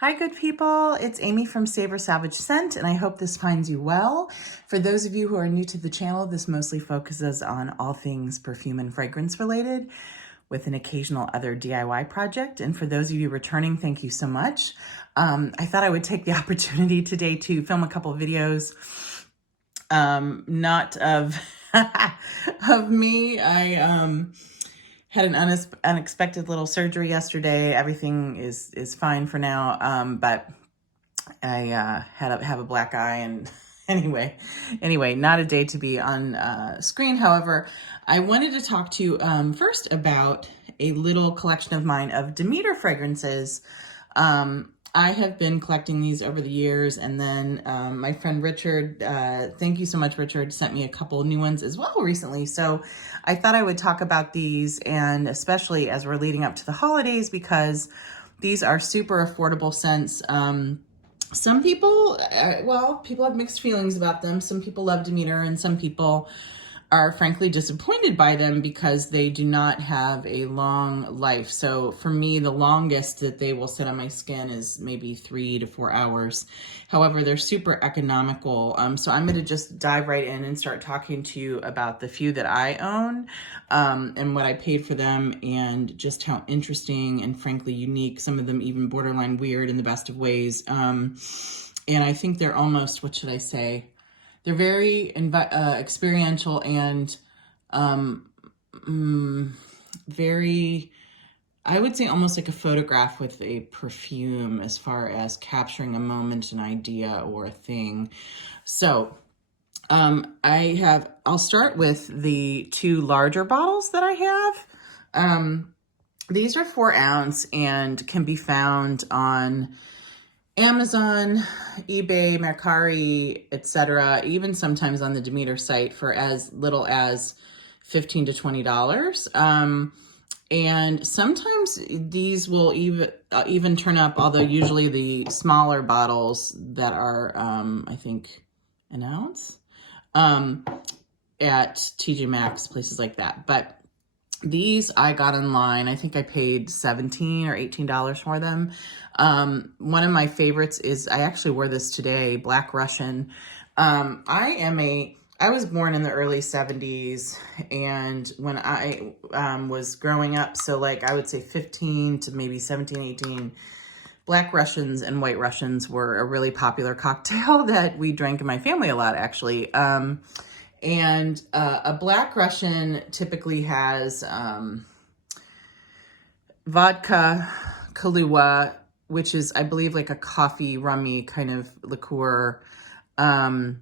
Hi, good people. It's Amy from Savor, Salvage, Scent, and I hope this finds you well. For those of you who are new to the channel, this mostly focuses on all things perfume and fragrance related, with an occasional other DIY project. And for those of you returning, thank you so much. I thought I would take the opportunity today to film a couple of videos, not of of me. I had an unexpected little surgery yesterday. Everything is fine for now, but I have a black eye, and anyway, not a day to be on screen. However, I wanted to talk to you first about a little collection of mine of Demeter fragrances. I have been collecting these over the years, and then my friend Richard, thank you so much, Richard, sent me a couple new ones as well recently. So I thought I would talk about these, and especially as we're leading up to the holidays, because these are super affordable scents. Some people, people have mixed feelings about them. Some people love Demeter, and some people are frankly disappointed by them because they do not have a long life. So for me, the longest that they will sit on my skin is maybe 3 to 4 hours. However, they're super economical. So I'm going to just dive right in and start talking to you about the few that I own, and what I paid for them, and just how interesting and frankly unique, some of them even borderline weird in the best of ways. And I think they're almost, what should I say? They're very experiential and very, I would say almost like a photograph with a perfume as far as capturing a moment, an idea, or a thing. So I'll start with the two larger bottles that I have. These are 4 ounce and can be found on Amazon, eBay, Mercari, etc., even sometimes on the Demeter site for as little as $15 to $20. And sometimes these will even turn up, although usually the smaller bottles that are, I think, an ounce, at TJ Maxx, places like that. But these I got online. I think I paid $17 or $18 for them. One of my favorites is, I actually wore this today, Black Russian. I was born in the early 70s, and when I was growing up, so like I would say 15 to maybe 17, 18, Black Russians and White Russians were a really popular cocktail that we drank in my family a lot, actually. And a Black Russian typically has vodka, Kahlua, which is, I believe, like a coffee rummy kind of liqueur, and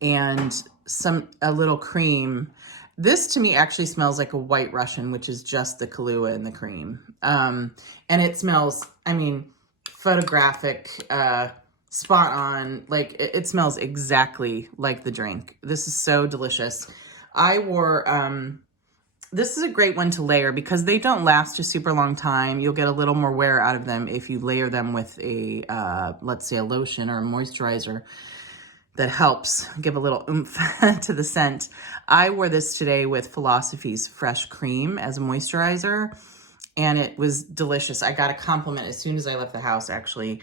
a little cream. This to me actually smells like a White Russian, which is just the Kahlua and the cream. And it smells, I mean, photographic, spot on. Like it smells exactly like the drink. This is so delicious. I wore, this is a great one to layer because they don't last a super long time. You'll get a little more wear out of them if you layer them with a, let's say a lotion or a moisturizer that helps give a little oomph to the scent. I wore this today with Philosophy's Fresh Cream as a moisturizer, and it was delicious. I got a compliment as soon as I left the house, actually.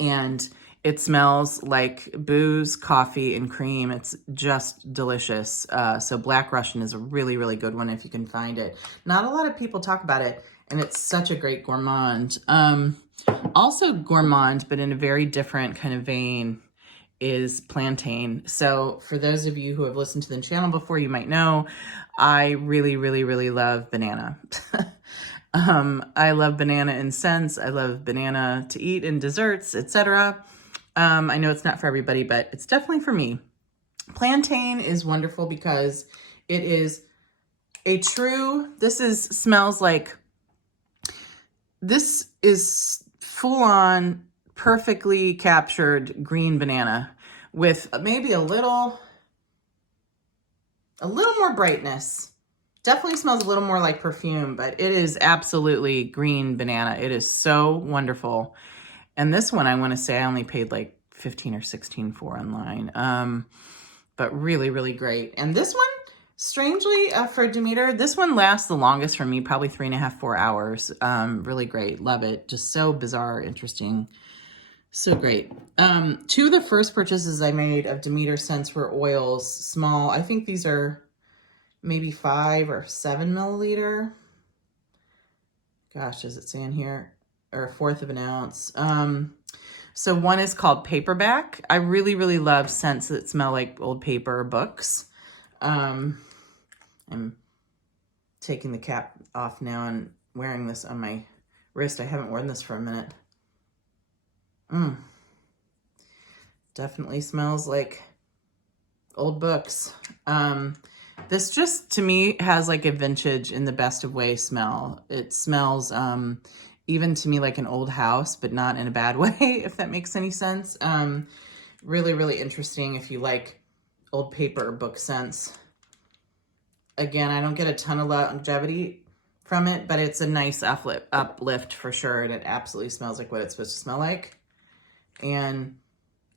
And it smells like booze, coffee, and cream. It's just delicious. So Black Russian is a really, really good one if you can find it. Not a lot of people talk about it, and it's such a great gourmand. Also gourmand, but in a very different kind of vein, is Plantain. So for those of you who have listened to the channel before, you might know I really, really, really love banana. I love banana in scents. I love banana to eat in desserts, etc. I know it's not for everybody, but it's definitely for me. Plantain is wonderful because it is a true, this is full on, perfectly captured green banana with maybe a little more brightness. Definitely smells a little more like perfume, but it is absolutely green banana. It is so wonderful. And this one, I want to say I only paid like 15 or 16 for online. But really, really great. And this one Strangely, for Demeter, this one lasts the longest for me, probably 3.5, 4 hours. Really great. Love it. Just so bizarre, interesting. So great. Two of the first purchases I made of Demeter scents were oils, small. I think these are maybe 5 or 7 milliliter. Gosh, does it say in here? Or 1/4 of an ounce. So one is called Paperback. I really, really love scents that smell like old paper or books. I'm taking the cap off now and wearing this on my wrist. I haven't worn this for a minute. Definitely smells like old books. This just, to me, has like a vintage in the best of ways smell. It smells, even to me, like an old house, but not in a bad way, if that makes any sense. Really, really interesting if you like old paper or book scents. Again, I don't get a ton of longevity from it, but it's a nice uplift for sure, and it absolutely smells like what it's supposed to smell like. And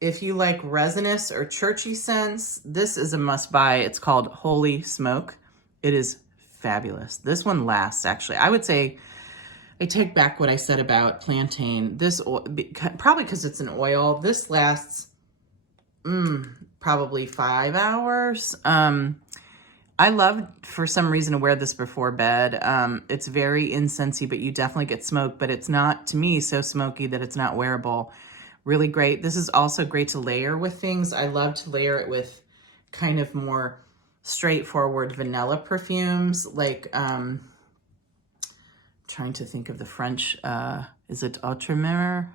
if you like resinous or churchy scents, this is a must-buy. It's called Holy Smoke. It is fabulous. This one lasts, actually. I would say, I take back what I said about Plantain. This, probably because it's an oil, this lasts probably 5 hours. I love, for some reason, to wear this before bed. It's very incensey, but you definitely get smoke, but it's not, to me, so smoky that it's not wearable. Really great. This is also great to layer with things. I love to layer it with kind of more straightforward vanilla perfumes, like, trying to think of the French, is it Myrrh?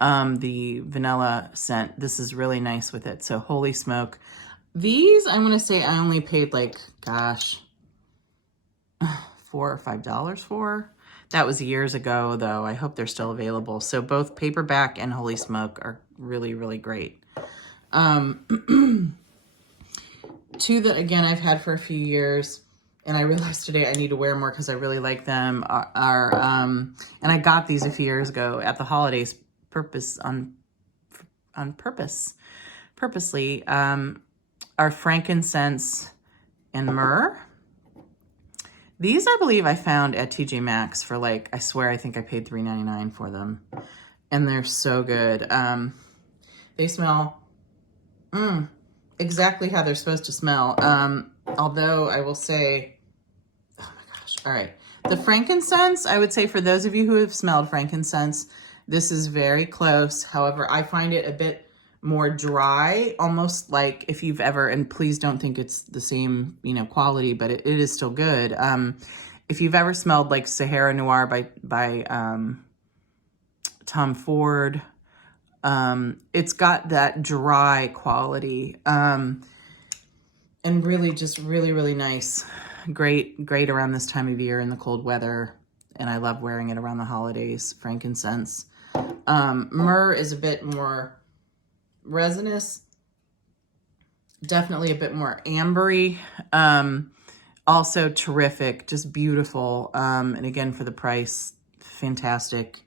The vanilla scent. This is really nice with it. So Holy Smoke. These, I'm going to say I only paid like, gosh, $4 or $5 for. That was years ago, though. I hope they're still available. So both Paperback and Holy Smoke are really, really great. Two that, again, I've had for a few years, and I realized today I need to wear more because I really like them, and I got these a few years ago at the holidays purposely, are Frankincense and Myrrh. These, I believe, I found at TJ Maxx for like, I swear, I think I paid $3.99 for them. And they're so good. They smell exactly how they're supposed to smell. Although I will say, oh my gosh, all right. The frankincense, I would say for those of you who have smelled frankincense, this is very close. However, I find it a bit more dry, almost like if you've ever, and please don't think it's the same, quality, but it is still good. If you've ever smelled like Sahara Noir by Tom Ford, it's got that dry quality, and really just really, really nice. Great around this time of year in the cold weather. And I love wearing it around the holidays, frankincense. Myrrh is a bit more resinous, definitely a bit more ambery, also terrific, just beautiful, and again, for the price, fantastic.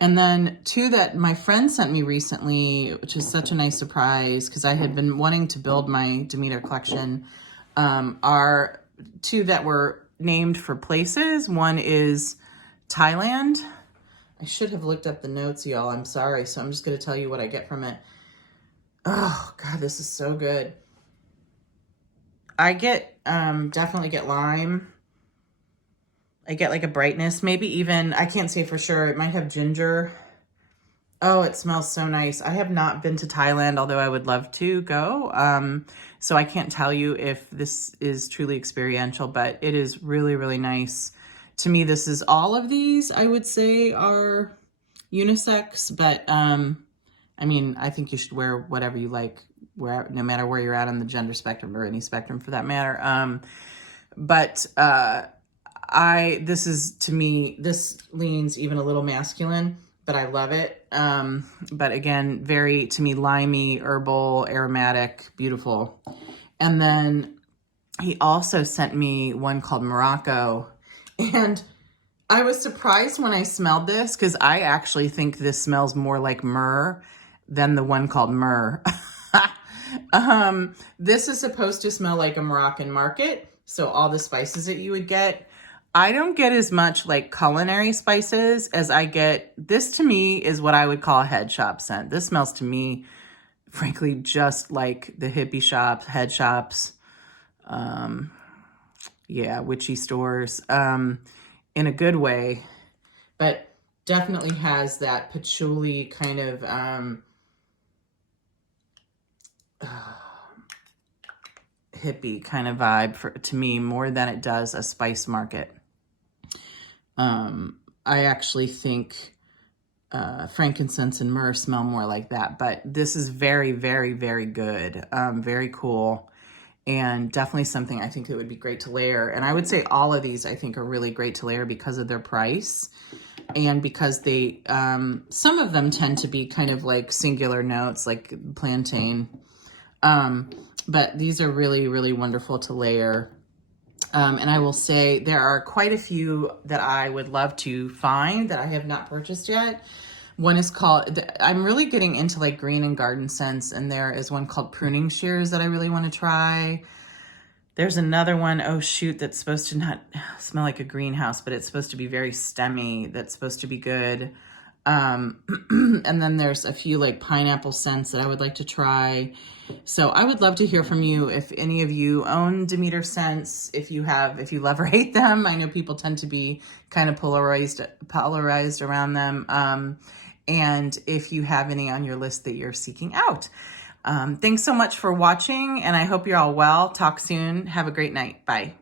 And then two that my friend sent me recently, which is such a nice surprise because I had been wanting to build my Demeter collection, are two that were named for places. One is Thailand. I should have looked up the notes, y'all. I'm sorry. So I'm just going to tell you what I get from it. Oh, God, this is so good. I get, definitely get lime. I get like a brightness, maybe even, I can't say for sure. It might have ginger. Oh, it smells so nice. I have not been to Thailand, although I would love to go. So I can't tell you if this is truly experiential, but it is really, really nice. To me, this is all of these, I would say, are unisex, but I mean, I think you should wear whatever you like, no matter where you're at on the gender spectrum or any spectrum for that matter. This is, to me, this leans even a little masculine, but I love it. But again, very, to me, limey, herbal, aromatic, beautiful. And then he also sent me one called Morocco. And I was surprised when I smelled this because I actually think this smells more like Myrrh than the one called Myrrh. This is supposed to smell like a Moroccan market. So all the spices that you would get. I don't get as much like culinary spices as I get. This to me is what I would call a head shop scent. This smells to me, frankly, just like the hippie shops, head shops, yeah, witchy stores, in a good way, but definitely has that patchouli kind of, hippie kind of vibe to me more than it does a spice market. I actually think frankincense and myrrh smell more like that, but this is very, very, very good. Very cool, and definitely something I think that would be great to layer. And I would say all of these I think are really great to layer because of their price, and because they, some of them tend to be kind of like singular notes, like plantain. But these are really, really wonderful to layer. And I will say there are quite a few that I would love to find that I have not purchased yet. One is called, I'm really getting into like green and garden scents, and there is one called Pruning Shears that I really want to try. There's another one, oh shoot, that's supposed to not smell like a greenhouse, but it's supposed to be very stemmy. That's supposed to be good. And then there's a few like pineapple scents that I would like to try. So I would love to hear from you if any of you own Demeter scents, if you love or hate them. I know people tend to be kind of polarized around them. And if you have any on your list that you're seeking out. Thanks so much for watching, and I hope you're all well. Talk soon. Have a great night. Bye.